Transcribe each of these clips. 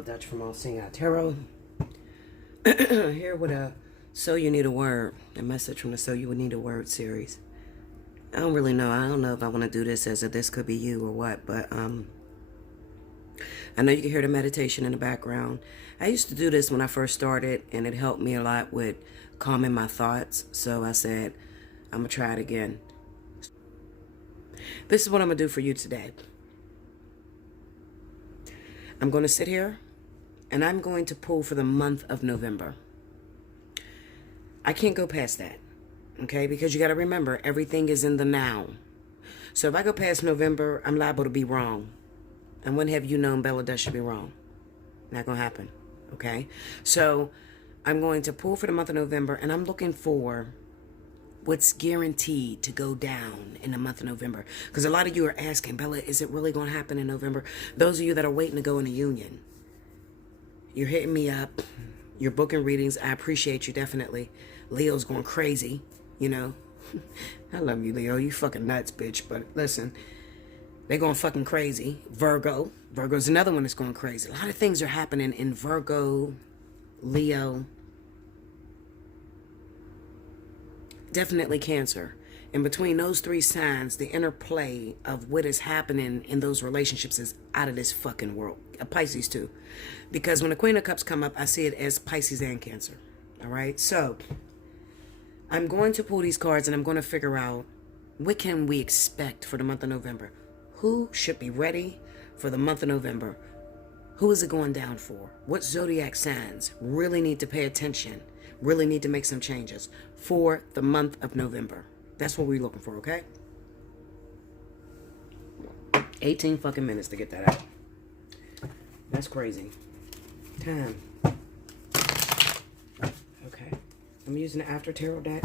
Bella Dutch from Allseeingeyetarot. Here with a So You Need a Word, a message from the So You Would Need a Word series. I don't really know. I don't know if I want to do this as a this could be you or what, but I know you can hear the meditation in the background. I used to do this when I first started, and it helped me a lot with calming my thoughts. So I said, I'm going to try it again. This is what I'm going to do for you today. I'm going to sit here, and I'm going to pull for the month of November. I can't go past that, okay? Because you got to remember, everything is in the now. So if I go past November, I'm liable to be wrong. And when have you known Bella Dutch should be wrong? Not going to happen, okay? So I'm going to pull for the month of November, and I'm looking for what's guaranteed to go down in the month of November. Because a lot of you are asking, Bella, is it really going to happen in November? Those of you that are waiting to go in a union, you're hitting me up. You're booking readings. I appreciate you, definitely. Leo's going crazy, you know. I love you, Leo. You fucking nuts, bitch. But listen, they're going fucking crazy. Virgo. Virgo's another one that's going crazy. A lot of things are happening in Virgo, Leo. Definitely Cancer. And between those three signs, the interplay of what is happening in those relationships is out of this fucking world. Pisces too. Because when the Queen of Cups come up, I see it as Pisces and Cancer. All right? So, I'm going to pull these cards and I'm going to figure out what can we expect for the month of November. Who should be ready for the month of November? Who is it going down for? What zodiac signs really need to pay attention? Really need to make some changes for the month of November. That's what we're looking for, okay? 18 fucking minutes to get that out. That's crazy. Time. Okay. I'm using the After Tarot deck.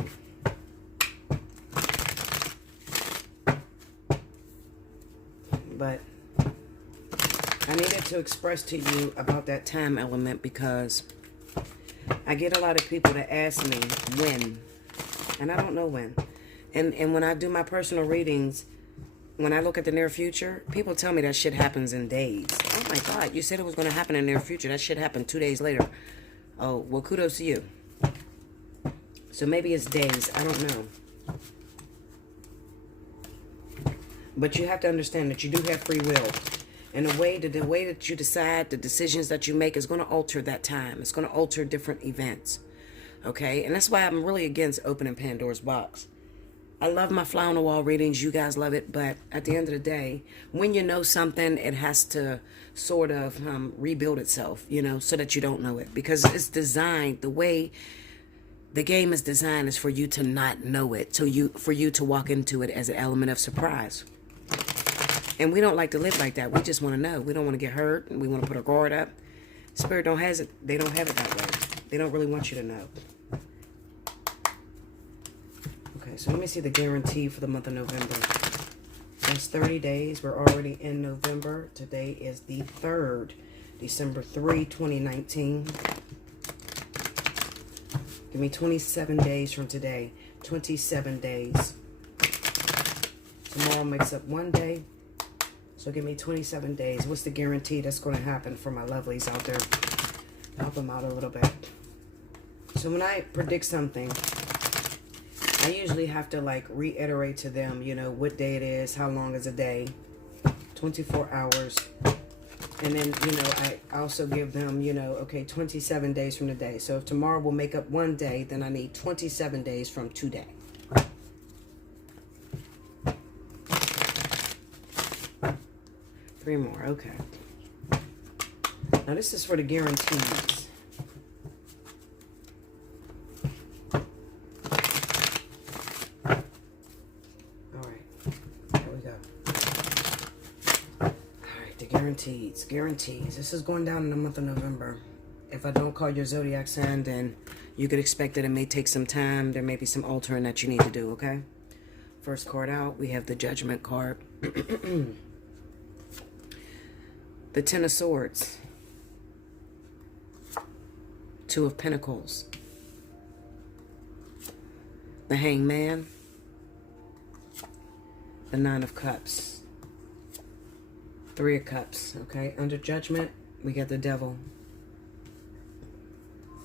But I needed to express to you about that time element because I get a lot of people that ask me when, and I don't know when. And when I do my personal readings, when I look at the near future, people tell me that shit happens in days. Oh my God, you said it was going to happen in the near future. That shit happened 2 days later. Oh, well, kudos to you. So maybe it's days. I don't know. But you have to understand that you do have free will. And the way that you decide, the decisions that you make is going to alter that time. It's going to alter different events. Okay? And that's why I'm really against opening Pandora's box. I love my fly on the wall readings. You guys love it. But at the end of the day, when you know something, it has to sort of rebuild itself, you know, so that you don't know it. Because it's designed, the way the game is designed is for you to not know it. For you to walk into it as an element of surprise. And we don't like to live like that. We just want to know. We don't want to get hurt. We want to put our guard up. Spirit don't have it. They don't have it that way. They don't really want you to know. Okay, so let me see the guarantee for the month of November. That's 30 days. We're already in November. Today is the 3rd, December 3, 2019. Give me 27 days from today. 27 days. Tomorrow makes up 1 day. So give me 27 days. What's the guarantee that's going to happen for my lovelies out there? Help them out a little bit. So when I predict something, I usually have to like reiterate to them, you know, what day it is, how long is a day, 24 hours. And then, you know, I also give them, you know, okay, 27 days from the day. So if tomorrow will make up 1 day, then I need 27 days from today. Three more, okay. Now this is for the guarantees. Alright, there we go. Alright, the guarantees. Guarantees. This is going down in the month of November. If I don't call your zodiac sign, then you could expect that it may take some time. There may be some altering that you need to do, okay? First card out, we have the Judgment card. The Ten of Swords, 2 of Pentacles, the Hangman, the Nine of Cups, 3 of Cups, okay? Under Judgment, we got the Devil.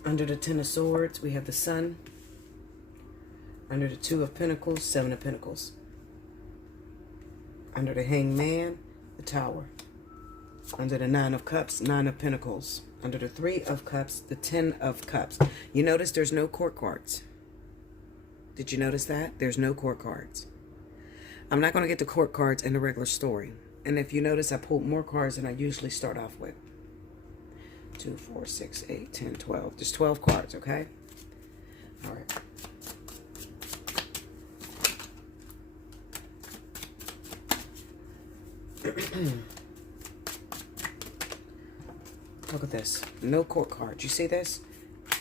Under the Ten of Swords, we have the Sun. Under the Two of Pentacles, Seven of Pentacles. Under the Hanged Man, the Tower. Under the Nine of Cups, Nine of Pentacles. Under the Three of Cups, the Ten of Cups. You notice there's no court cards. Did you notice that? There's no court cards. I'm not going to get the court cards in the regular story. And if you notice, I pulled more cards than I usually start off with. 2, 4, 6, 8, 10, 12. There's 12 cards, okay? All right. Look at this. No court cards. You see this?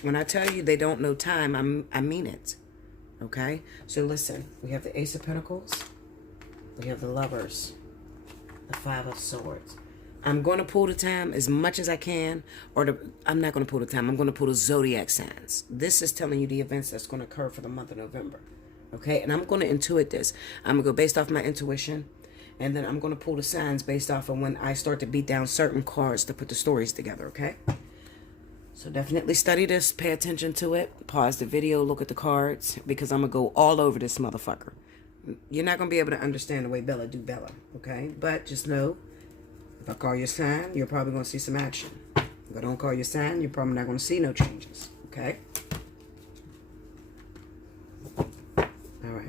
When I tell you they don't know time, I mean it. Okay? So listen. We have the Ace of Pentacles. We have the Lovers. The Five of Swords. I'm going to pull the time as much as I can. I'm not going to pull the time. I'm going to pull the zodiac signs. This is telling you the events that's going to occur for the month of November. Okay? And I'm going to intuit this. I'm going to go based off my intuition. And then I'm going to pull the signs based off of when I start to beat down certain cards to put the stories together, okay? So definitely study this. Pay attention to it. Pause the video. Look at the cards. Because I'm going to go all over this motherfucker. You're not going to be able to understand the way Bella do Bella, okay? But just know, if I call your sign, you're probably going to see some action. If I don't call your sign, you're probably not going to see no changes, okay? All right.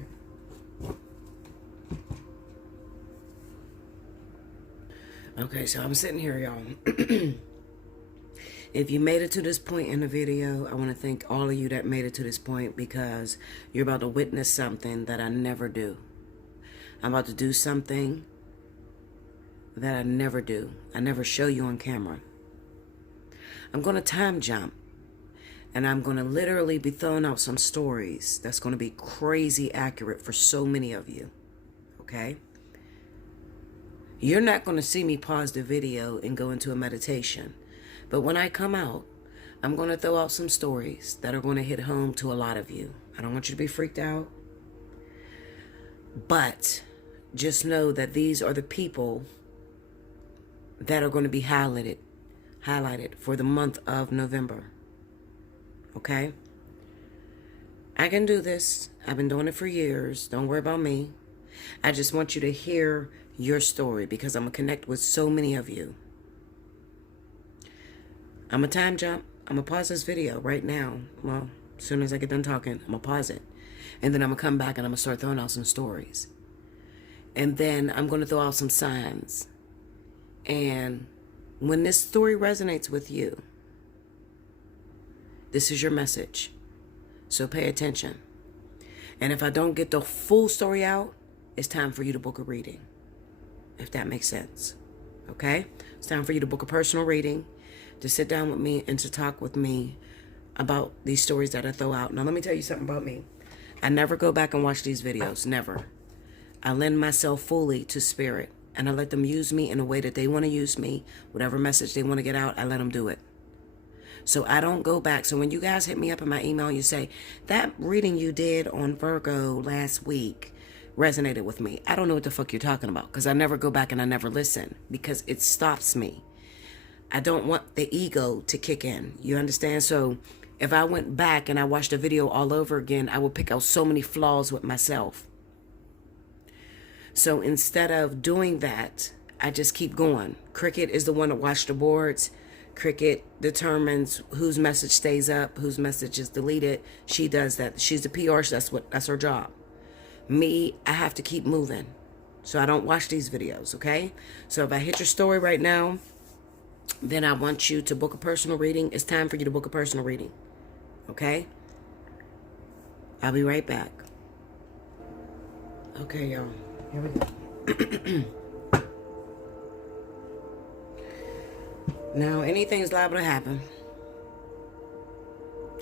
Okay, so I'm sitting here, y'all. If you made it to this point in the video, I want to thank all of you that made it to this point because you're about to witness something that I never do. I'm about to do something that I never do. I never show you on camera. I'm going to time jump. And I'm going to literally be throwing out some stories that's going to be crazy accurate for so many of you. Okay? You're not going to see me pause the video and go into a meditation. But when I come out, I'm going to throw out some stories that are going to hit home to a lot of you. I don't want you to be freaked out. But just know that these are the people that are going to be highlighted for the month of November. Okay? I can do this. I've been doing it for years. Don't worry about me. I just want you to hear your story because I'm going to connect with so many of you. I'm going to time jump. I'm going to pause this video right now. Well, as soon as I get done talking, I'm going to pause it. And then I'm going to come back and I'm going to start throwing out some stories. And then I'm going to throw out some signs. And when this story resonates with you, this is your message. So pay attention. And if I don't get the full story out, it's time for you to book a reading. If that makes sense. Okay? It's time for you to book a personal reading, to sit down with me and to talk with me about these stories that I throw out. Now, let me tell you something about me. I never go back and watch these videos. Never. I lend myself fully to spirit. And I let them use me in a way that they want to use me. Whatever message they want to get out, I let them do it. So I don't go back. So when you guys hit me up in my email and you say, that reading you did on Virgo last week resonated with me. I don't know what the fuck you're talking about because I never go back and I never listen because it stops me. I don't want the ego to kick in. You understand? So if I went back and I watched a video all over again, I would pick out so many flaws with myself. So instead of doing that, I just keep going. Cricket is the one that watched the boards. Cricket determines whose message stays up, whose message is deleted. She does that. She's the PR. That's her job. Me, I have to keep moving. So I don't watch these videos, okay? So if I hit your story right now, then I want you to book a personal reading. It's time for you to book a personal reading. Okay? I'll be right back. Okay, y'all. Here we go. Now, anything's liable to happen.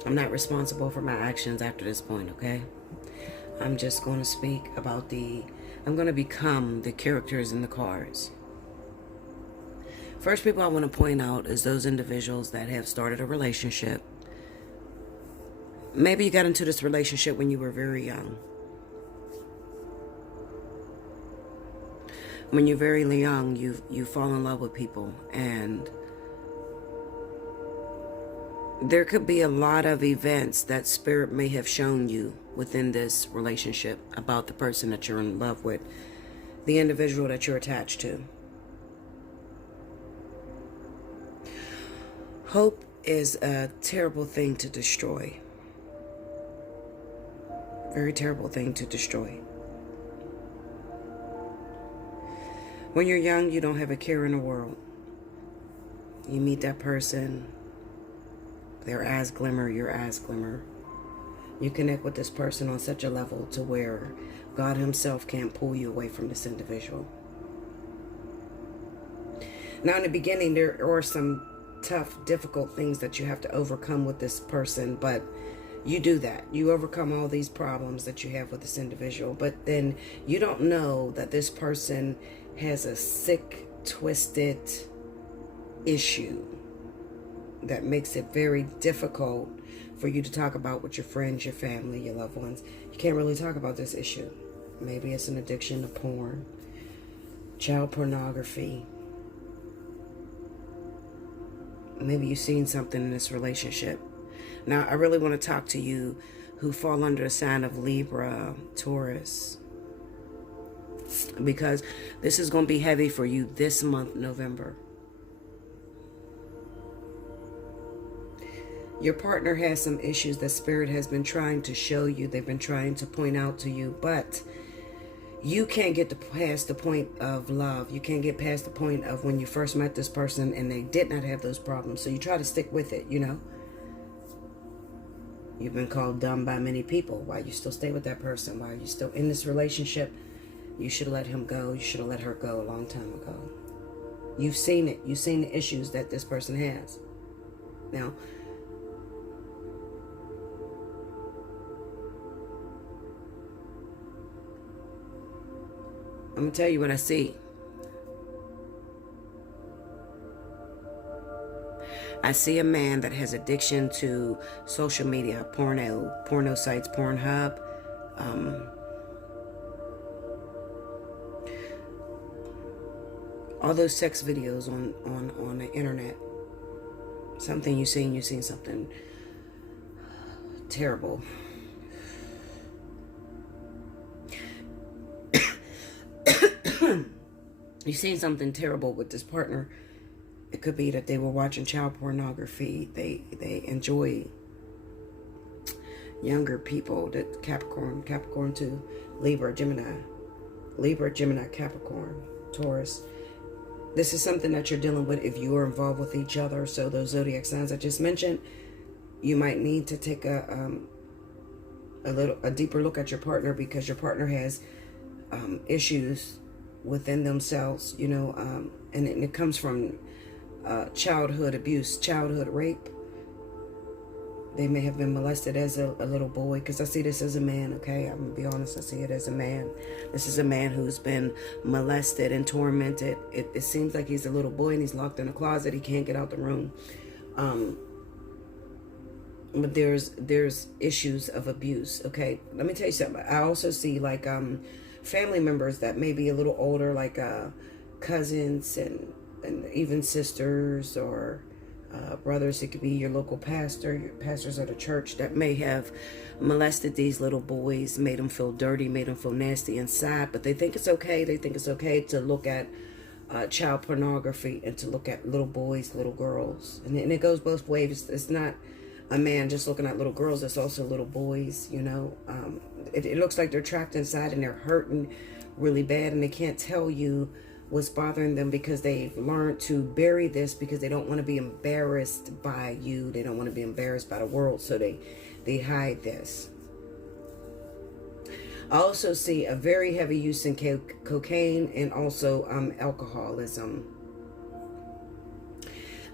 I'm not responsible for my actions after this point, okay? I'm just going to speak about I'm going to become the characters in the cards. First people I want to point out is those individuals that have started a relationship. Maybe you got into this relationship when you were very young. When you're very young, you fall in love with people. And There could be a lot of events that Spirit may have shown you within this relationship about the person that you're in love with, the individual that you're attached to. Hope is a terrible thing to destroy. Very terrible thing to destroy. When you're young, you don't have a care in the world. You meet that person, their eyes glimmer, your eyes glimmer. You connect with this person on such a level to where God himself can't pull you away from this individual. Now, in the beginning, there are some tough, difficult things that you have to overcome with this person, but you do that. You overcome all these problems that you have with this individual, but then you don't know that this person has a sick, twisted issue that makes it very difficult for you to talk about with your friends, your family, your loved ones. You can't really talk about this issue. Maybe it's an addiction to porn, child pornography. Maybe you've seen something in this relationship. Now, I really want to talk to you who fall under the sign of Libra, Taurus, because this is going to be heavy for you this month, November. Your partner has some issues that Spirit has been trying to show you. They've been trying to point out to you, but you can't get past the point of love. You can't get past the point of when you first met this person and they did not have those problems. So you try to stick with it, you know. You've been called dumb by many people. Why you still stay with that person? Why are you still in this relationship? You should have let him go. You should have let her go a long time ago. You've seen it. You've seen the issues that this person has. Now, I'm going to tell you what I see. I see a man that has addiction to social media, porno sites, Pornhub, all those sex videos on the internet. Something you've seen something terrible. You've seen something terrible with this partner. It could be that they were watching child pornography. They enjoy younger people. That Capricorn 2, Libra, Gemini, Capricorn, Taurus. This is something that you're dealing with if you are involved with each other. So those zodiac signs I just mentioned, you might need to take a deeper look at your partner, because your partner has issues within themselves, you know, and it comes from childhood abuse, childhood rape. They may have been molested as a little boy, because I see this as a man, okay? I'm going to be honest, I see it as a man. This is a man who's been molested and tormented. It seems like he's a little boy and he's locked in a closet. He can't get out the room. But there's issues of abuse, okay? Let me tell you something. I also see like family members that may be a little older, like cousins and even sisters or brothers. It could be your local pastor, your pastors at a church that may have molested these little boys, made them feel dirty, made them feel nasty inside, but they think it's okay. They think it's okay to look at child pornography and to look at little boys, little girls. And it goes both ways. It's not a man just looking at little girls. It's also little boys, you know. It looks like they're trapped inside and they're hurting really bad, and they can't tell you what's bothering them because they've learned to bury this because they don't want to be embarrassed by you. They don't want to be embarrassed by the world, so they hide this. I also see a very heavy use in cocaine and also alcoholism.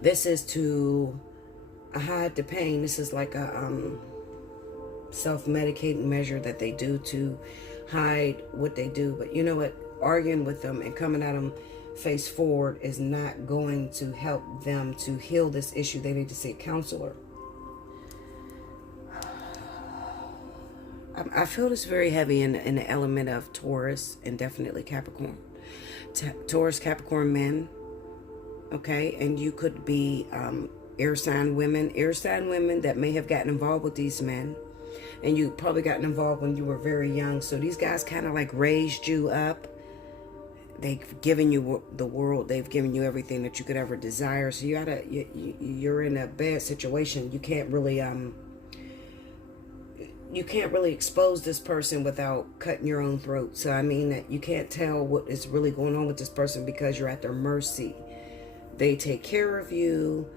This is to hide the pain. This is like a self-medicating measure that they do to hide what they do. But you know what? Arguing with them and coming at them face forward is not going to help them to heal this issue. They need to see a counselor. I feel this very heavy in the element of Taurus and definitely Capricorn. Taurus, Capricorn men, okay? And you could be Air sign women that may have gotten involved with these men. And you probably gotten involved when you were very young. So these guys kind of like raised you up. They've given you the world. They've given you everything that you could ever desire. So you're in a bad situation. You can't really expose this person without cutting your own throat. So I mean that you can't tell what is really going on with this person because you're at their mercy. They take care of you.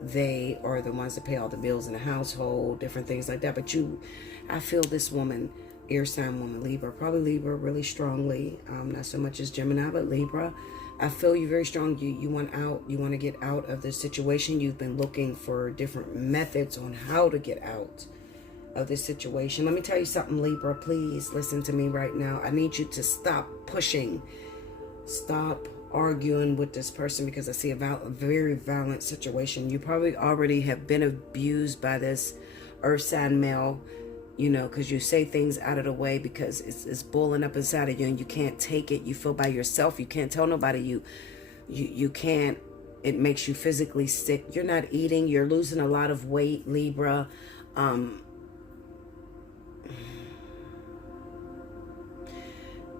They are the ones that pay all the bills in the household, different things like that. But I feel this woman, air sign woman, Libra, probably Libra really strongly. Not so much as Gemini, but Libra. I feel you very strong. You want out. You want to get out of this situation. You've been looking for different methods on how to get out of this situation. Let me tell you something, Libra. Please listen to me right now. I need you to stop pushing. Stop arguing with this person because I see a very violent situation. You probably already have been abused by this earth sign male, you know, because you say things out of the way because it's boiling up inside of you and you can't take it. You feel by yourself. You can't tell nobody. You can't. It makes you physically sick. You're not eating. You're losing a lot of weight, Libra.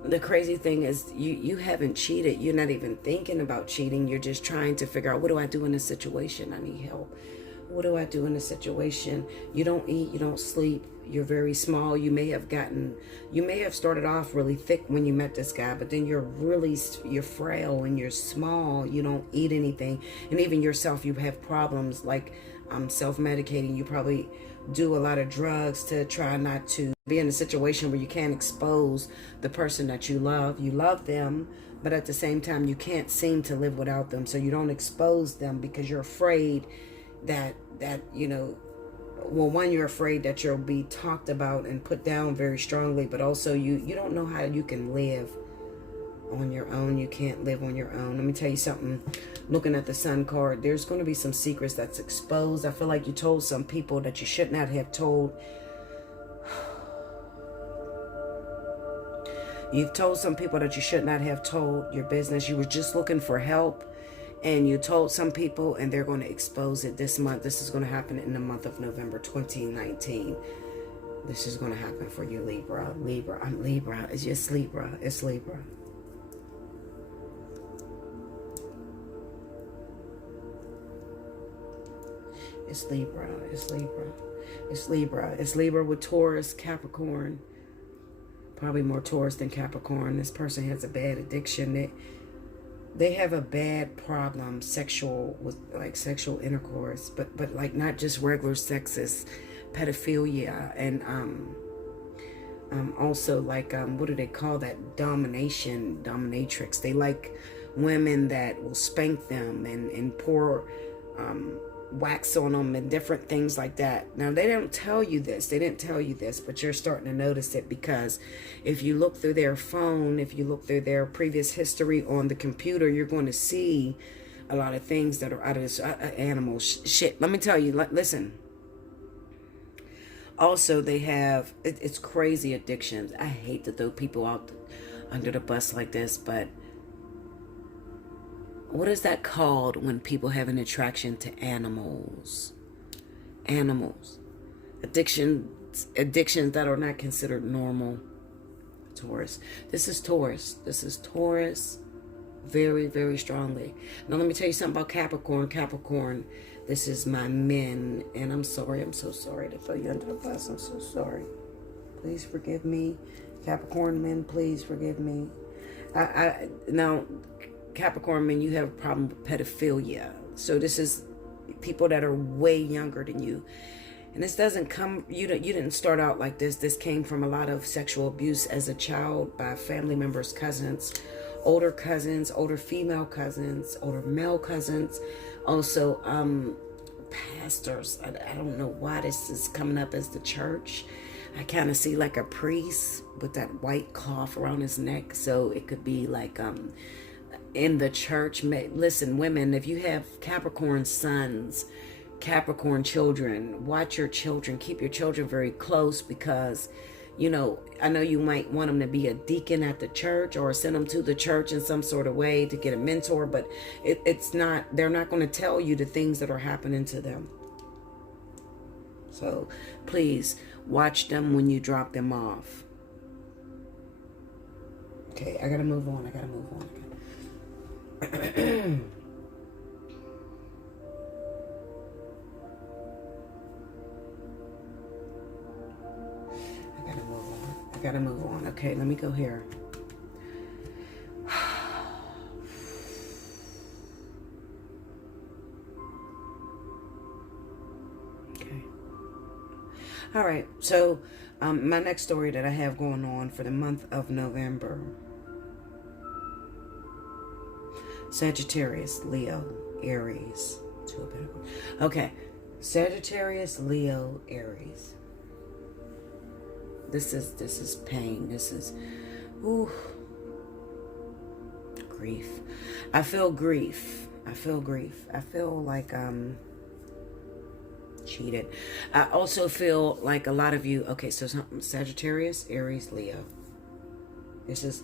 The crazy thing is you haven't cheated. You're not even thinking about cheating. You're just trying to figure out, what do I do in this situation? I need help. What do I do in this situation? You don't eat. You don't sleep. You're very small. You may have started off really thick when you met this guy, but then you're frail and you're small. You don't eat anything. And even yourself, you have problems like self-medicating. You probably do a lot of drugs to try not to be in a situation where you can't expose the person that you love. You love them, but at the same time, you can't seem to live without them. So you don't expose them because you're afraid that you know, well, one, you're afraid that you'll be talked about and put down very strongly, but also you don't know how you can live on your own. You can't live on your own. Let me tell you something. Looking at the Sun card, there's going to be some secrets that's exposed. I feel like you told some people that you should not have told. You've told some people that you should not have told your business. You were just looking for help and you told some people and they're going to expose it this month. This is going to happen in the month of November 2019. This is going to happen for you, Libra. I'm Libra. It's just Libra. It's Libra. It's Libra. It's Libra. It's Libra. It's Libra with Taurus, Capricorn. Probably more Taurus than Capricorn. This person has a bad addiction. They have a bad problem, sexual intercourse, but like not just regular sex, is pedophilia and also like what do they call that? Dominatrix. They like women that will spank them and pour wax on them and different things like that. Now, they don't tell you this. They didn't tell you this, but you're starting to notice it because if you look through their phone, if you look through their previous history on the computer, you're going to see a lot of things that are out of this animal shit. Let me tell you, listen. Also, they have, it's crazy addictions. I hate to throw people out under the bus like this, but what is that called when people have an attraction to animals? Animals. Addictions that are not considered normal. Taurus. This is Taurus. This is Taurus very, very strongly. Now, let me tell you something about Capricorn. Capricorn, this is my men. And I'm sorry. I'm so sorry to throw you under the bus. I'm so sorry. Please forgive me. Capricorn men, please forgive me. Now, Capricorn men, you have a problem with pedophilia. So this is people that are way younger than you. And this doesn't come, you didn't start out like this. This came from a lot of sexual abuse as a child by family members, cousins, older female cousins, older male cousins. Also, pastors. I don't know why this is coming up as the church. I kind of see like a priest with that white cloth around his neck. So it could be like, in the church. Listen, women, if you have Capricorn sons, Capricorn children, watch your children. Keep your children very close because you know, I know you might want them to be a deacon at the church or send them to the church in some sort of way to get a mentor, but it's not, they're not going to tell you the things that are happening to them. So please watch them when you drop them off. Okay, I gotta move on. Okay. I gotta move on. Okay, let me go here. Okay. All right, so my next story that I have going on for the month of November. Sagittarius, Leo, Aries. Okay, Sagittarius, Leo, Aries. This is pain. This is, grief. I feel grief. I feel like cheated. I also feel like a lot of you, okay, so Sagittarius, Aries, Leo. This is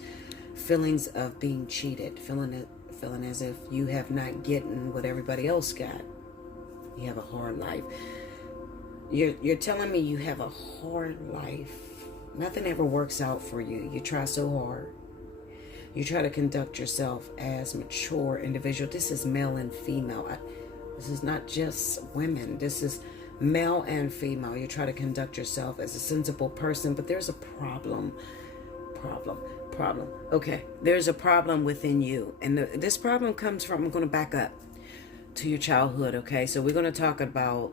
feelings of being cheated, feeling as if you have not gotten what everybody else got. You have a hard life. You're telling me you have a hard life. Nothing ever works out for you. You try so hard. You try to conduct yourself as mature individual. This is male and female. This is not just women. This is male and female. You try to conduct yourself as a sensible person, but there's a problem. Okay, there's a problem within you. And this problem comes from, I'm going to back up to your childhood, okay? So we're going to talk about,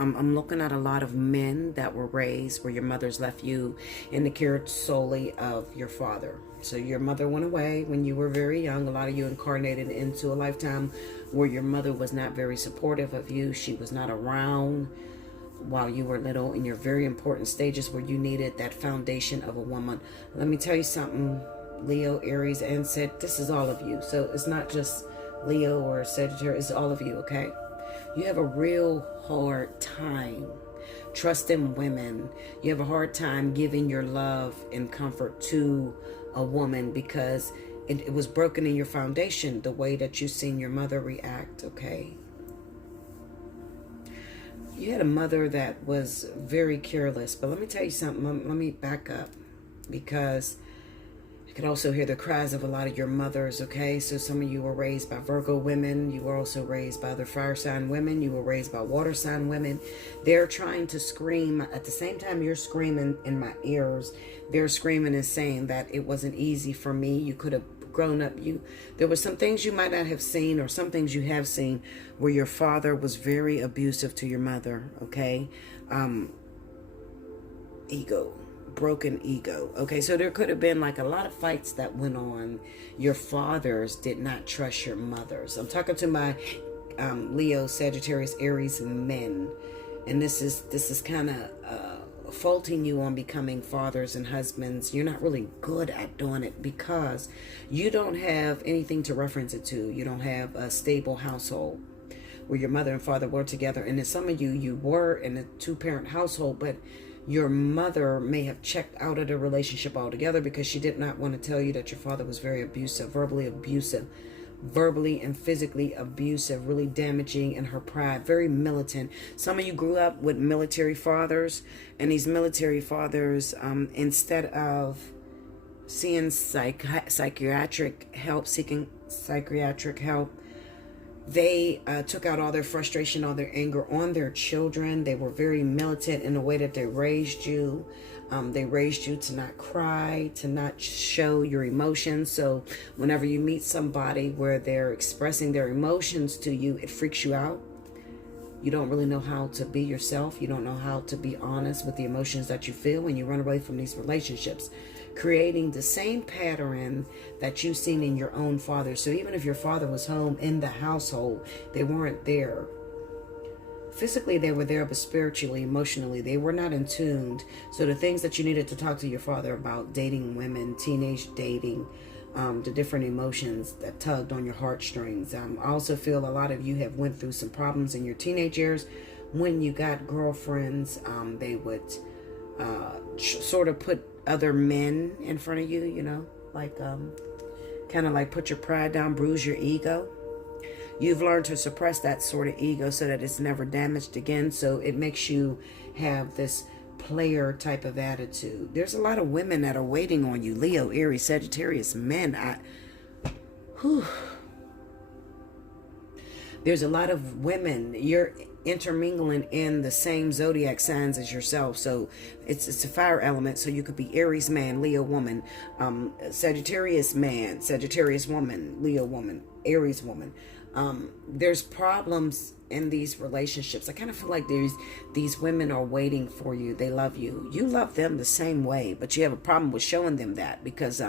I'm looking at a lot of men that were raised where your mothers left you in the care solely of your father. So your mother went away when you were very young. A lot of you incarnated into a lifetime where your mother was not very supportive of you. She was not around while you were little in your very important stages where you needed that foundation of a woman. Let me tell you something, Leo, Aries, and Sag, this is all of you. So it's not just Leo or Sagittarius, it's all of you, okay? You have a real hard time trusting women. You have a hard time giving your love and comfort to a woman because it was broken in your foundation, the way that you seen your mother react, okay? You had a mother that was very careless, but let me tell you something. Let me back up because you can also hear the cries of a lot of your mothers, okay? So some of you were raised by Virgo women. You were also raised by other fire sign women. You were raised by water sign women. They're trying to scream. At the same time you're screaming in my ears, they're screaming and saying that it wasn't easy for me. You could have grown up. There were some things you might not have seen or some things you have seen where your father was very abusive to your mother, okay? Broken ego. Okay, so there could have been like a lot of fights that went on. Your fathers did not trust your mothers. I'm talking to my Leo, Sagittarius, Aries men, and this is kind of faulting you on becoming fathers and husbands. You're not really good at doing it because you don't have anything to reference it to. You don't have a stable household where your mother and father were together, and then some of you were in a two-parent household, but your mother may have checked out of the relationship altogether because she did not want to tell you that your father was very abusive, verbally and physically abusive, really damaging in her pride, very militant. Some of you grew up with military fathers, and these military fathers, instead of seeking psychiatric help, they took out all their frustration, all their anger on their children. They were very militant in the way that they raised you. They raised you to not cry, to not show your emotions. So whenever you meet somebody where they're expressing their emotions to you, it freaks you out. You don't really know how to be yourself. You don't know how to be honest with the emotions that you feel when you run away from these relationships, creating the same pattern that you've seen in your own father. So even if your father was home in the household, they weren't there. Physically, they were there, but spiritually, emotionally, they were not in tune. So the things that you needed to talk to your father about, dating women, teenage dating, the different emotions that tugged on your heartstrings. I also feel a lot of you have went through some problems in your teenage years. When you got girlfriends, they would sort of put other men in front of you, you know, like kind of like put your pride down, bruise your ego. You've learned to suppress that sort of ego so that it's never damaged again. So it makes you have this player type of attitude. There's a lot of women that are waiting on you. Leo, Aries, Sagittarius, men. There's a lot of women. You're intermingling in the same zodiac signs as yourself. So it's a fire element. So you could be Aries man, Leo woman, Sagittarius man, Sagittarius woman, Leo woman, Aries woman. There's problems in these relationships. I kind of feel like these women are waiting for you. They love you. You love them the same way, but you have a problem with showing them that because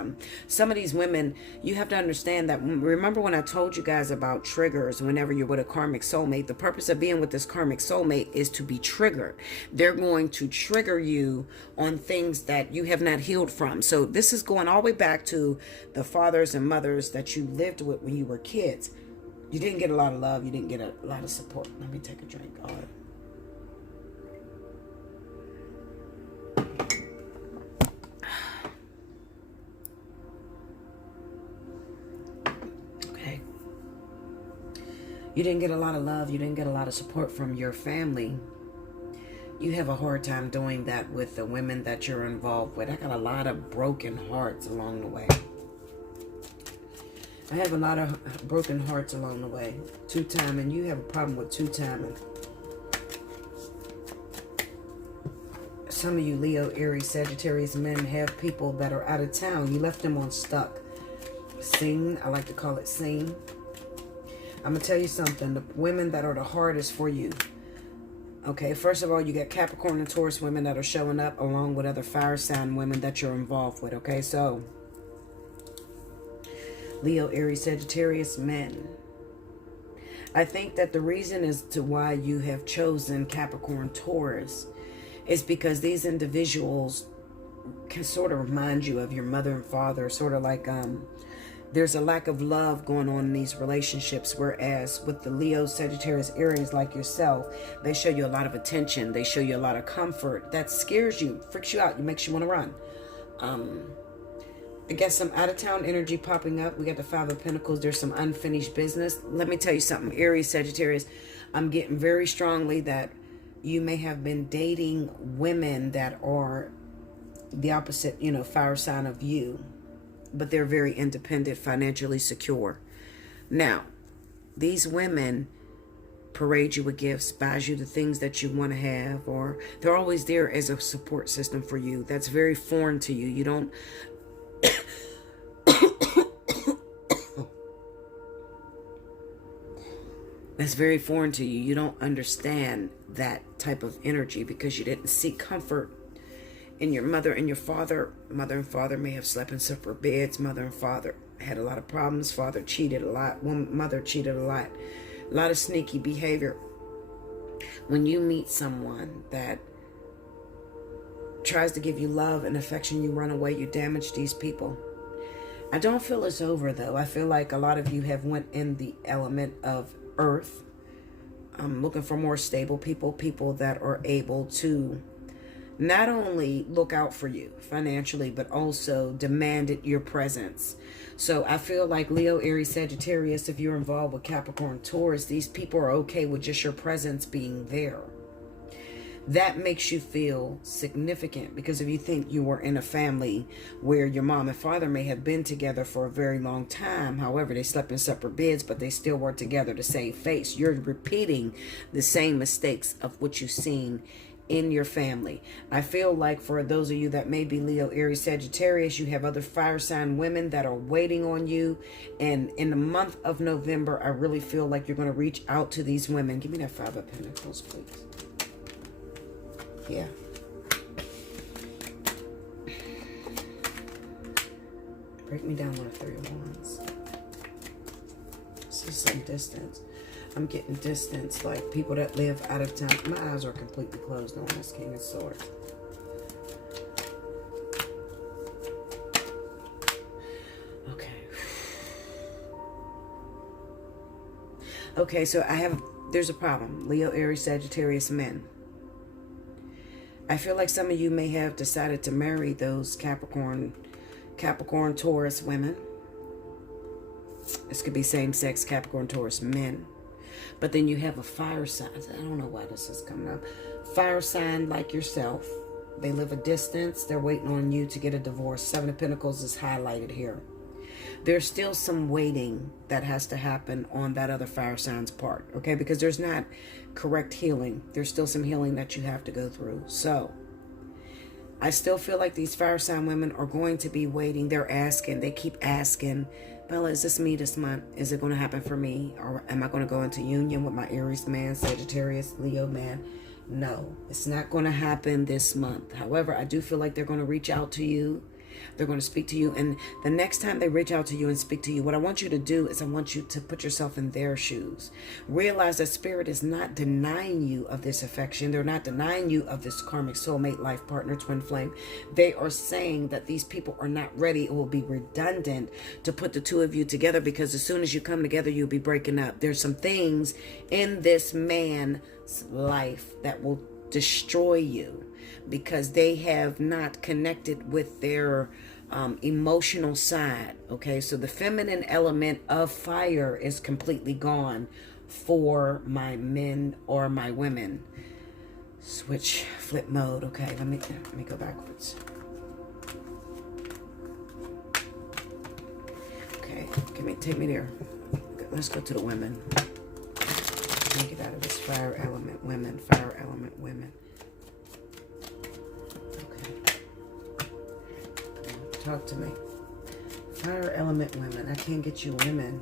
some of these women, you have to understand that. Remember when I told you guys about triggers whenever you're with a karmic soulmate? The purpose of being with this karmic soulmate is to be triggered. They're going to trigger you on things that you have not healed from. So this is going all the way back to the fathers and mothers that you lived with when you were kids. You didn't get a lot of love. You didn't get a lot of support. Let me take a drink. All right. Okay. You didn't get a lot of love. You didn't get a lot of support from your family. You have a hard time doing that with the women that you're involved with. I got a lot of broken hearts along the way. I have a lot of broken hearts along the way. Two-timing. You have a problem with two-timing. Some of you Leo, Aries, Sagittarius men have people that are out of town. You left them on stuck. Sing. I like to call it sing. I'm going to tell you something. The women that are the hardest for you. Okay, first of all, you got Capricorn and Taurus women that are showing up along with other fire sign women that you're involved with. Okay, so Leo, Aries, Sagittarius men. I think that the reason as to why you have chosen Capricorn, Taurus is because these individuals can sort of remind you of your mother and father, sort of like there's a lack of love going on in these relationships, whereas with the Leo, Sagittarius, Aries like yourself, they show you a lot of attention, they show you a lot of comfort. That scares you, freaks you out, it makes you want to run. I got some out-of-town energy popping up. We got the Five of Pentacles. There's some unfinished business. Let me tell you something. Aries, Sagittarius, I'm getting very strongly that you may have been dating women that are the opposite, you know, fire sign of you. But they're very independent, financially secure. Now, these women parade you with gifts, buys you the things that you want to have, or they're always there as a support system for you. That's very foreign to you. You don't... That's very foreign to you. You don't understand that type of energy because you didn't seek comfort in your mother and your father. Mother and father may have slept in separate beds. Mother and father had a lot of problems. Father cheated a lot. Mother cheated a lot. A lot of sneaky behavior. When you meet someone that tries to give you love and affection, you run away, you damage these people. I don't feel it's over though. I feel like a lot of you have went in the element of earth. I'm looking for more stable people, people that are able to not only look out for you financially, but also demanded your presence. So I feel like Leo, Aries, Sagittarius, if you're involved with Capricorn, Taurus, these people are okay with just your presence being there. That makes you feel significant because if you think you were in a family where your mom and father may have been together for a very long time, however, they slept in separate beds, but they still were together to save face. You're repeating the same mistakes of what you've seen in your family. I feel like for those of you that may be Leo, Aries, Sagittarius, you have other fire sign women that are waiting on you. And in the month of November, I really feel like you're going to reach out to these women. Give me that Five of Pentacles, please. Yeah. Break me down with a Three of Wands. This is some distance. I'm getting distance, like people that live out of town. My eyes are completely closed on this King of Swords. Okay. Okay, so there's a problem. Leo, Aries, Sagittarius men. I feel like some of you may have decided to marry those Capricorn, Taurus women. This could be same-sex Capricorn, Taurus men. But then you have a fire sign. I don't know why this is coming up. Fire sign like yourself. They live a distance. They're waiting on you to get a divorce. Seven of Pentacles is highlighted here. There's still some waiting that has to happen on that other fire sign's part, okay? Because there's not correct healing. There's still some healing that you have to go through. So, I still feel like these fire sign women are going to be waiting. They're asking. They keep asking, Bella, is this me this month? Is it going to happen for me? Or am I going to go into union with my Aries man, Sagittarius, Leo man? No, it's not going to happen this month. However, I do feel like they're going to reach out to you. They're going to speak to you. And the next time they reach out to you and speak to you, what I want you to do is I want you to put yourself in their shoes. Realize that Spirit is not denying you of this affection. They're not denying you of this karmic soulmate, life partner, twin flame. They are saying that these people are not ready. It will be redundant to put the two of you together, because as soon as you come together, you'll be breaking up. There's some things in this man's life that will destroy you, because they have not connected with their emotional side. Okay, so the feminine element of fire is completely gone for my men or my women. Switch, flip mode. Okay, let me go backwards. Okay, take me there. Let's go to the women. Let me get out of this fire element women. Fire element women. Talk to me. Fire element women. I can't get you women.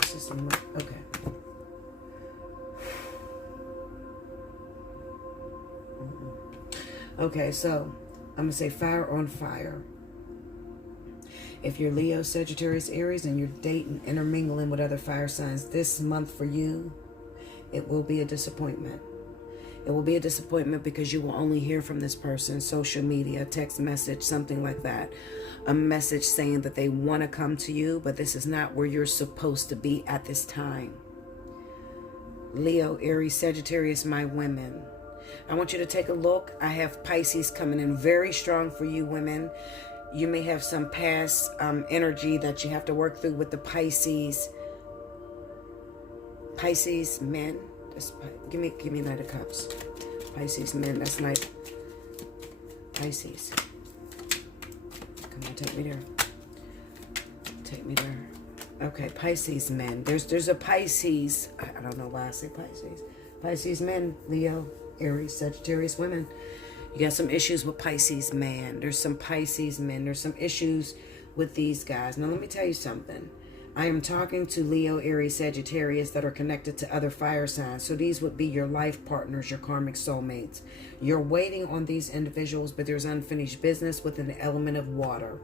This is okay. Okay, so I'm going to say fire on fire. If you're Leo, Sagittarius, Aries, and you're dating, intermingling with other fire signs, this month for you, it will be a disappointment. It will be a disappointment because you will only hear from this person, social media, text message, something like that. A message saying that they want to come to you, but this is not where you're supposed to be at this time. Leo, Aries, Sagittarius, my women. I want you to take a look. I have Pisces coming in very strong for you women. You may have some past energy that you have to work through with the Pisces. Pisces men. Give me Knight of Cups. Pisces men, that's Knight. Pisces. Come on, take me there. Take me there. Okay, Pisces men. There's a Pisces. I don't know why I say Pisces. Pisces men, Leo, Aries, Sagittarius women. You got some issues with Pisces man. There's some Pisces men. There's some issues with these guys. Now, let me tell you something. I am talking to Leo, Aries, Sagittarius that are connected to other fire signs. So these would be your life partners, your karmic soulmates. You're waiting on these individuals, but there's unfinished business with an element of water.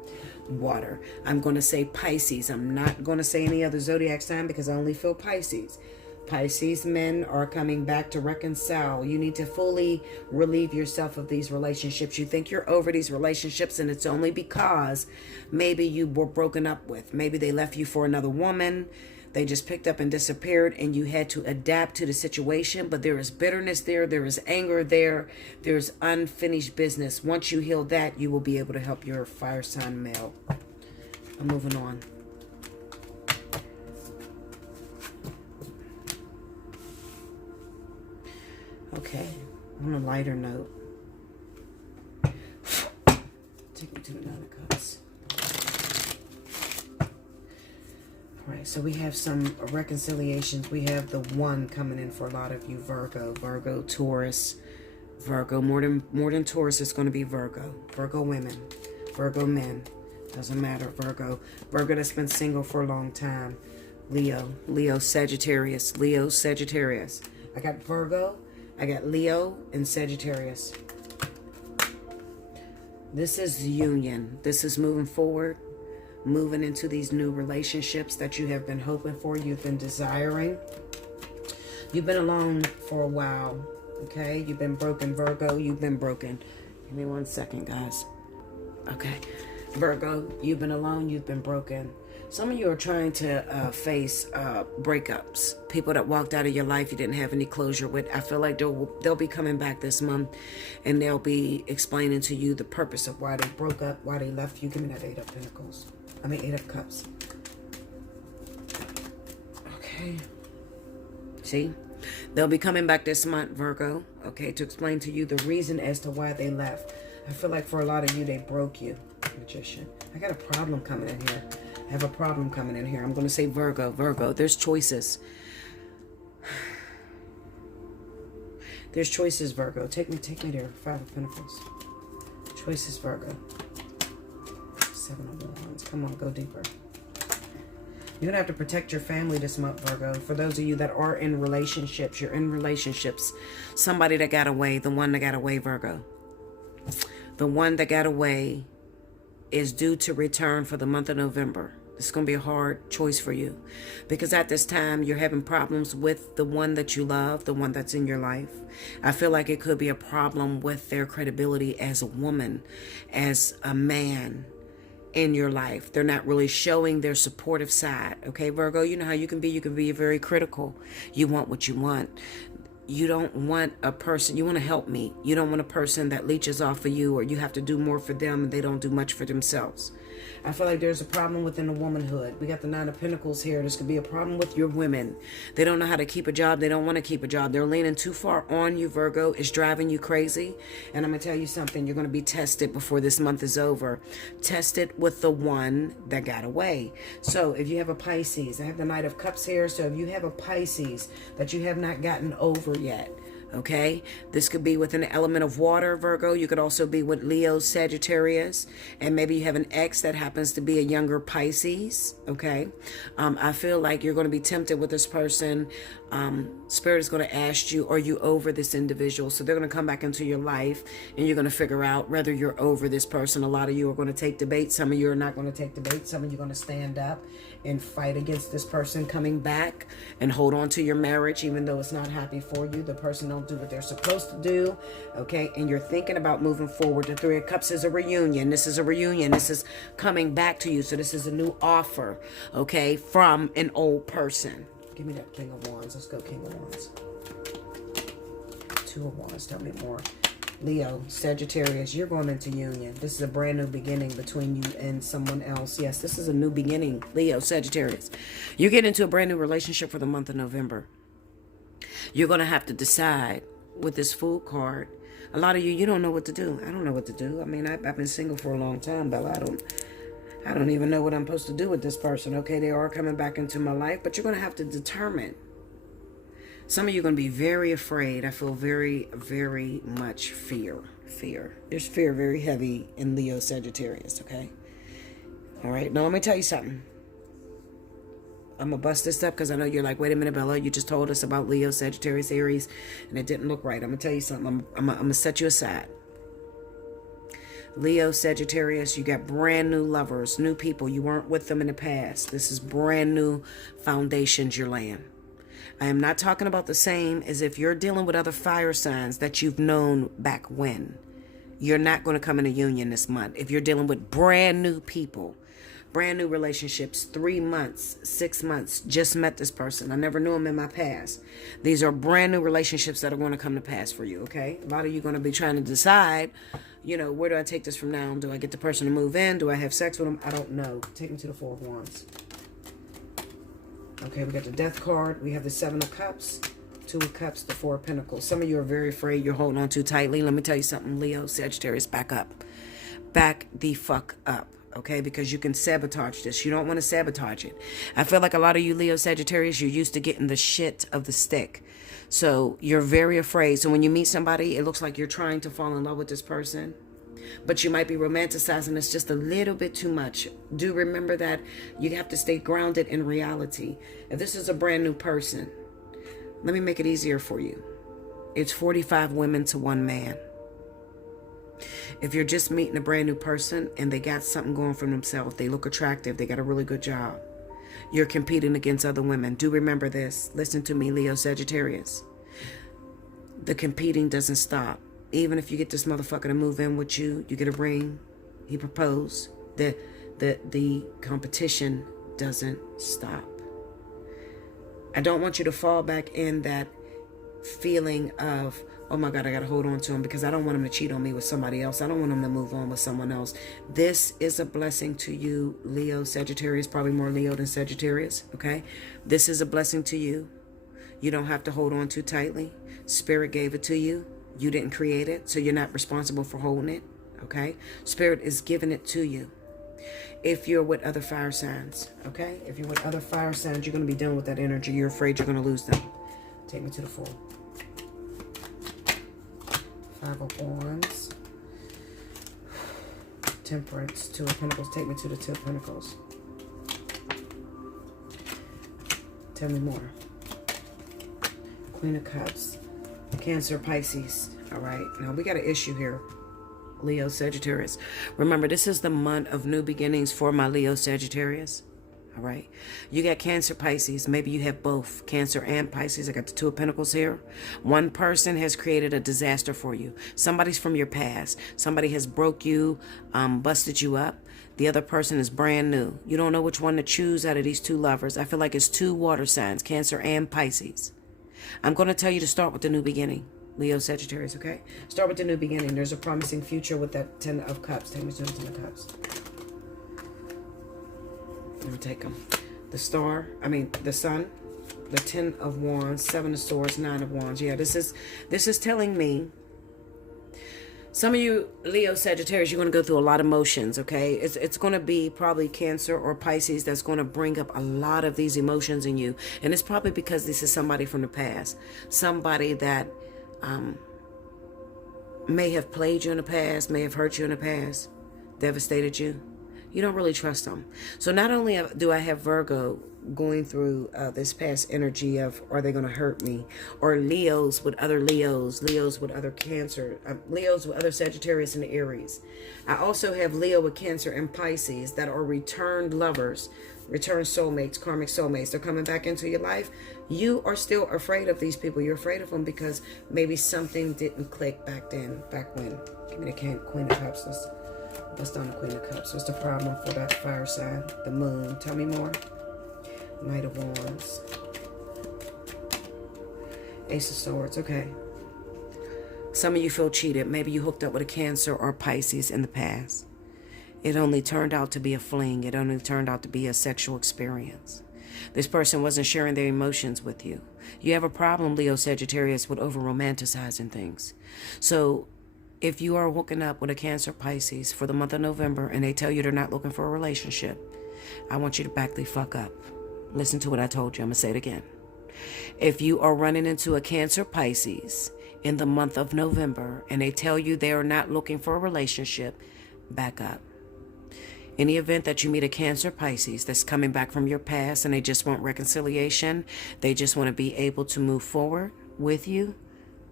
Water. I'm going to say Pisces. I'm not going to say any other zodiac sign because I only feel Pisces. Pisces men are coming back to reconcile. You need to fully relieve yourself of these relationships. You think you're over these relationships, and it's only because maybe you were broken up with. Maybe they left you for another woman. They just picked up and disappeared, and you had to adapt to the situation. But there is bitterness there. There is anger there. There's unfinished business. Once you heal that, you will be able to help your fire sign male. I'm moving on. Okay, on a lighter note, take me to the Nine of Cups. All right, so we have some reconciliations. We have the one coming in for a lot of you, Virgo, Taurus, Virgo. More than Taurus, it's going to be Virgo. Virgo women, Virgo men. Doesn't matter, Virgo. Virgo that's been single for a long time. Leo, Sagittarius, I got Virgo. I got Leo and Sagittarius. This is union. This is moving forward, moving into these new relationships that you have been hoping for, you've been desiring. You've been alone for a while, okay? You've been broken, Virgo. You've been broken. Give me 1 second, guys. Okay. Virgo, you've been alone. You've been broken. Some of you are trying to face breakups. People that walked out of your life you didn't have any closure with. I feel like they'll be coming back this month, and they'll be explaining to you the purpose of why they broke up, why they left you. Give me that Eight of Pentacles. I mean, Eight of Cups. Okay. See? They'll be coming back this month, Virgo, okay, to explain to you the reason as to why they left. I feel like for a lot of you, they broke you. Magician. I got a problem coming in here. I have a problem coming in here. I'm going to say Virgo. Virgo, there's choices. There's choices, Virgo. Take me there. Five of Pentacles. Choices, Virgo. Seven of Wands. Come on, go deeper. You're going to have to protect your family this month, Virgo. For those of you that are in relationships, you're in relationships. Somebody that got away, the one that got away, Virgo. The one that got away is due to return for the month of November. It's going to be a hard choice for you, because at this time you're having problems with the one that you love, the one that's in your life. I feel like it could be a problem with their credibility as a woman, as a man in your life. They're not really showing their supportive side. Okay, Virgo, you know how you can be very critical. You want what you want. You don't want a person, you want to help me. You don't want a person that leeches off of you, or you have to do more for them and they don't do much for themselves. I feel like there's a problem within the womanhood. We got the Nine of Pentacles here. This could be a problem with your women. They don't know how to keep a job. They don't want to keep a job. They're leaning too far on you, Virgo. It's driving you crazy. And I'm going to tell you something. You're going to be tested before this month is over. Tested with the one that got away. So if you have a Pisces, I have the Knight of Cups here. So if you have a Pisces that you have not gotten over yet, okay, this could be with an element of water, Virgo. You could also be with Leo, Sagittarius, and maybe you have an ex that happens to be a younger Pisces, okay. I feel like you're going to be tempted with this person. Spirit is going to ask you, are you over this individual? So they're going to come back into your life, and you're going to figure out whether you're over this person. A lot of you are going to take debate. Some of you are not going to take debate. Some of you are going to stand up and fight against this person coming back and hold on to your marriage, even though it's not happy for you. The person don't do what they're supposed to do, okay? And you're thinking about moving forward. The Three of Cups is a reunion. This is a reunion. This is coming back to you. So this is a new offer, okay, from an old person. Give me that King of Wands. Let's go King of Wands. Two of Wands. Tell me more. Leo, Sagittarius, you're going into union. This is a brand new beginning between you and someone else. Yes, this is a new beginning. Leo, Sagittarius. You get into a brand new relationship for the month of November. You're going to have to decide with this Fool card. A lot of you don't know what to do. I don't know what to do. I mean, I've been single for a long time, Bella. I don't even know what I'm supposed to do with this person. Okay, they are coming back into my life, but you're going to have to determine. Some of you are going to be very afraid. I feel very, very much fear. Fear. There's fear very heavy in Leo, Sagittarius, okay? All right, now let me tell you something. I'm going to bust this up because I know you're like, wait a minute, Bella, you just told us about Leo, Sagittarius, Aries, and it didn't look right. I'm going to tell you something. I'm going to set you aside. Leo, Sagittarius, you got brand new lovers, new people. You weren't with them in the past. This is brand new foundations you're laying. I am not talking about the same as if you're dealing with other fire signs that you've known back when. You're not going to come in a union this month. If you're dealing with brand new people, brand new relationships, 3 months, 6 months, just met this person. I never knew him in my past. These are brand new relationships that are going to come to pass for you, okay? A lot of you are going to be trying to decide, you know, where do I take this from now? Do I get the person to move in? Do I have sex with them? I don't know. Take me to the Four of Wands. Okay, we got the Death card. We have the Seven of Cups, Two of Cups, the Four of Pentacles. Some of you are very afraid. You're holding on too tightly. Let me tell you something, Leo, Sagittarius, back up. Back the fuck up, okay? Because you can sabotage this. You don't want to sabotage it. I feel like a lot of you Leo, Sagittarius, you're used to getting the shit of the stick. So you're very afraid. So when you meet somebody, it looks like you're trying to fall in love with this person, but you might be romanticizing this just a little bit too much. Do remember that you have to stay grounded in reality. If this is a brand new person, let me make it easier for you. It's 45 women to 1 man. If you're just meeting a brand new person and they got something going for themselves, they look attractive, they got a really good job, you're competing against other women. Do remember this. Listen to me, Leo, Sagittarius. The competing doesn't stop. Even if you get this motherfucker to move in with you, you get a ring, he proposed, the competition doesn't stop. I don't want you to fall back in that feeling of, oh my God, I got to hold on to him because I don't want him to cheat on me with somebody else. I don't want him to move on with someone else. This is a blessing to you, Leo, Sagittarius, probably more Leo than Sagittarius, okay? This is a blessing to you. You don't have to hold on too tightly. Spirit gave it to you. You didn't create it, so you're not responsible for holding it, okay? Spirit is giving it to you. If you're with other fire signs, okay? If you're with other fire signs, you're going to be dealing with that energy. You're afraid you're going to lose them. Take me to the 4. 5 of Wands. Temperance. 2 of Pentacles. Take me to the 2 of Pentacles. Tell me more. Queen of Cups. Cancer, Pisces. All right. Now, we got an issue here. Leo, Sagittarius. Remember, this is the month of new beginnings for my Leo, Sagittarius. All right. You got Cancer, Pisces. Maybe you have both Cancer and Pisces. I got the 2 of Pentacles here. One person has created a disaster for you. Somebody's from your past. Somebody has broke you, busted you up. The other person is brand new. You don't know which one to choose out of these 2 lovers. I feel like it's 2 water signs, Cancer and Pisces. I'm going to tell you to start with the new beginning. Leo, Sagittarius, okay? Start with the new beginning. There's a promising future with that 10 of Cups. Take me to the 10 of Cups. Let me take them. The Sun, the 10 of Wands, 7 of Swords, 9 of Wands. Yeah, this is telling me, some of you Leo, Sagittarius, you're going to go through a lot of emotions, okay? It's going to be probably Cancer or Pisces that's going to bring up a lot of these emotions in you. And it's probably because this is somebody from the past. Somebody that may have played you in the past, may have hurt you in the past, devastated you. You don't really trust them. So not only do I have Virgo going through this past energy of, are they going to hurt me? Or Leos with other Leos, Leos with other Cancer, Leos with other Sagittarius and Aries. I also have Leo with Cancer and Pisces that are returned lovers, returned soulmates, karmic soulmates. They're coming back into your life. You are still afraid of these people. You're afraid of them because maybe something didn't click back then, back when. Give me the Queen of Cups. Let's bust down the Queen of Cups. What's the problem for that fire sign? The Moon. Tell me more. Knight of Wands. Ace of Swords. Okay. Some of you feel cheated. Maybe you hooked up with a Cancer or Pisces in the past. It only turned out to be a fling. It only turned out to be a sexual experience. This person wasn't sharing their emotions with you. You have a problem, Leo, Sagittarius, with over-romanticizing things. So if you are hooking up with a Cancer, Pisces for the month of November and they tell you they're not looking for a relationship, I want you to back the fuck up. Listen to what I told you. I'm going to say it again. If you are running into a Cancer, Pisces in the month of November and they tell you they are not looking for a relationship, back up. In the event that you meet a Cancer, Pisces that's coming back from your past and they just want reconciliation, they just want to be able to move forward with you,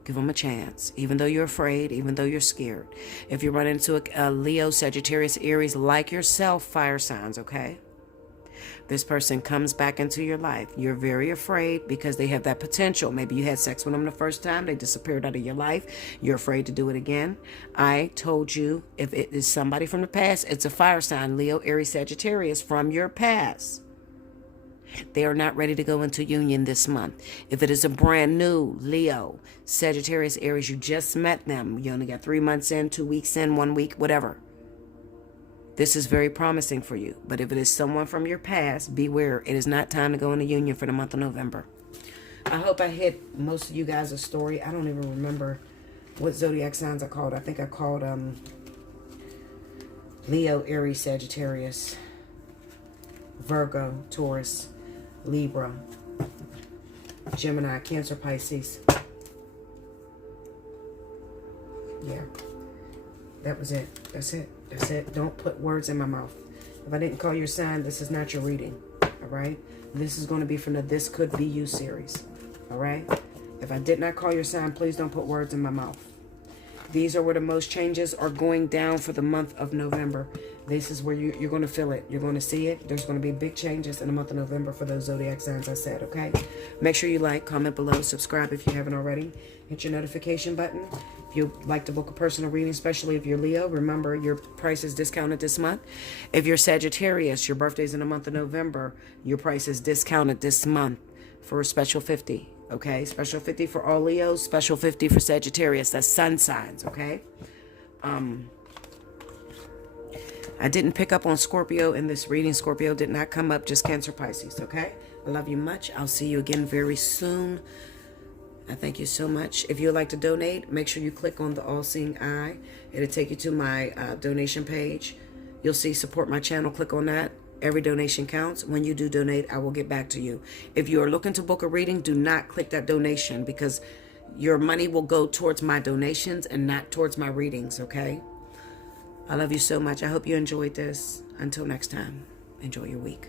give them a chance. Even though you're afraid, even though you're scared. If you run into a Leo, Sagittarius, Aries like yourself, fire signs, okay? This person comes back into your life. You're very afraid because they have that potential. Maybe you had sex with them the first time. They disappeared out of your life. You're afraid to do it again. I told you if it is somebody from the past, it's a fire sign, Leo, Aries, Sagittarius from your past. They are not ready to go into union this month. If it is a brand new Leo, Sagittarius, Aries, you just met them. You only got 3 months in, 2 weeks in, 1 week, whatever. This is very promising for you. But if it is someone from your past, beware. It is not time to go into union for the month of November. I hope I hit most of you guys a story. I don't even remember what zodiac signs I called. I think I called Leo, Aries, Sagittarius, Virgo, Taurus, Libra, Gemini, Cancer, Pisces. Yeah. That was it. That's it. That's it. Don't put words in my mouth. If I didn't call your sign, this is not your reading. All right? This is going to be from the This Could Be You series. All right? If I did not call your sign, please don't put words in my mouth. These are where the most changes are going down for the month of November. This is where you're going to feel it. You're going to see it. There's going to be big changes in the month of November for those zodiac signs I said, okay? Make sure you like, comment below, subscribe if you haven't already. Hit your notification button. If If you'd like to book a personal reading, especially if you're Leo, remember your price is discounted this month. If you're Sagittarius, your birthday's in the month of November, your price is discounted this month for a special 50. Okay, special 50 for all Leos, special 50 for Sagittarius. That's sun signs. Okay. I didn't pick up on Scorpio in this reading. Scorpio did not come up, just Cancer, Pisces. Okay. I love you much. I'll see you again very soon. I thank you so much. If you'd like to donate, make sure you click on the All-Seeing Eye. It'll take you to my donation page. You'll see support my channel. Click on that. Every donation counts. When you do donate, I will get back to you. If you are looking to book a reading, do not click that donation because your money will go towards my donations and not towards my readings, okay? I love you so much. I hope you enjoyed this. Until next time, enjoy your week.